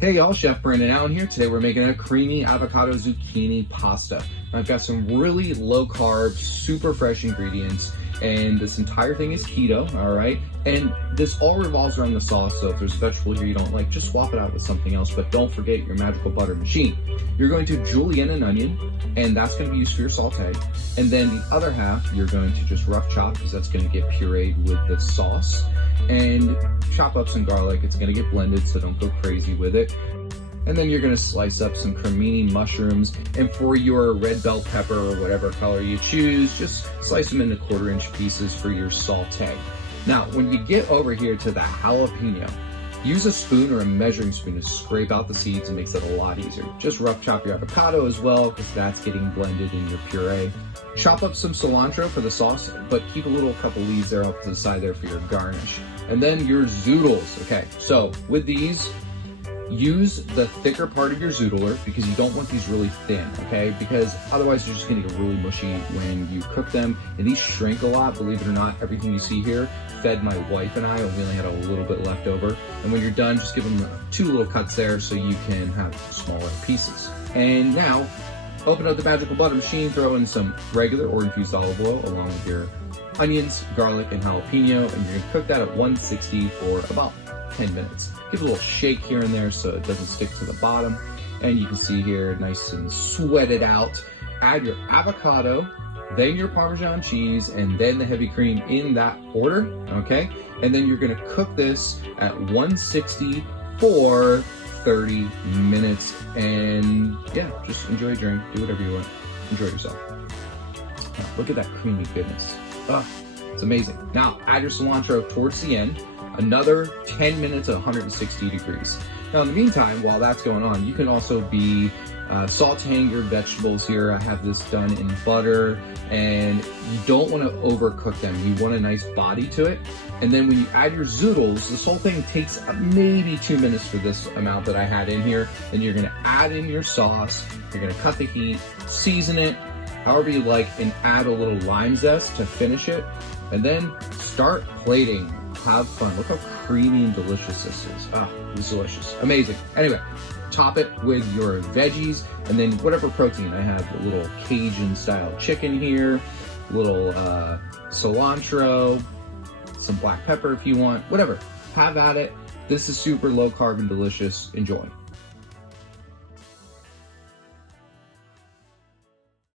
Hey y'all, Chef Brandon Allen here. Today we're making a creamy avocado zucchini pasta. I've got some really low carb, super fresh ingredients, and this entire thing is keto, all right? And this all revolves around the sauce, so if there's a vegetable here you don't like, just swap it out with something else, but don't forget your magical butter machine. You're going to julienne an onion, and that's gonna be used for your saute. And then the other half, you're going to just rough chop, because that's gonna get pureed with the sauce. And chop up some garlic. It's gonna get blended, so don't go crazy with it. And then you're gonna slice up some cremini mushrooms, and for your red bell pepper or whatever color you choose, just slice them into 1/4-inch pieces for your saute. Now, when you get over here to the jalapeno, use a spoon or a measuring spoon to scrape out the seeds. It makes it a lot easier. Just rough chop your avocado as well, because that's getting blended in your puree. Chop up some cilantro for the sauce, but keep a little couple leaves there up to the side there for your garnish. And then your zoodles. Okay, so with these, use the thicker part of your zoodler, because you don't want these really thin, okay? Because otherwise you're just gonna get really mushy when you cook them. And these shrink a lot, believe it or not. Everything you see here fed my wife and I, and we only had a little bit left over. And when you're done, just give them 2 little cuts there so you can have smaller pieces. And now, open up the magical butter machine, throw in some regular or infused olive oil along with your onions, garlic, and jalapeno, and you're gonna cook that at 160 for about 10 minutes. Give it a little shake here and there so it doesn't stick to the bottom. And you can see here, nice and sweated out. Add your avocado, then your Parmesan cheese, and then the heavy cream in that order, okay? And then you're gonna cook this at 160 for 30 minutes. And yeah, just enjoy a drink, do whatever you want, enjoy yourself. Now, look at that creamy goodness. Oh, it's amazing. Now, add your cilantro towards the end. Another 10 minutes at 160 degrees. Now, in the meantime, while that's going on, you can also be sauteing your vegetables here. I have this done in butter, and you don't want to overcook them. You want a nice body to it. And then when you add your zoodles, this whole thing takes maybe 2 minutes for this amount that I had in here. Then you're gonna add in your sauce. You're gonna cut the heat, season it however you like, and add a little lime zest to finish it. And then start plating. Have fun. Look how creamy and delicious this is. Ah, it's delicious. Amazing. Anyway, top it with your veggies, and then whatever protein. I have a little Cajun style chicken here, a little cilantro, some black pepper if you want, whatever. Have at it. This is super low carb and delicious. Enjoy.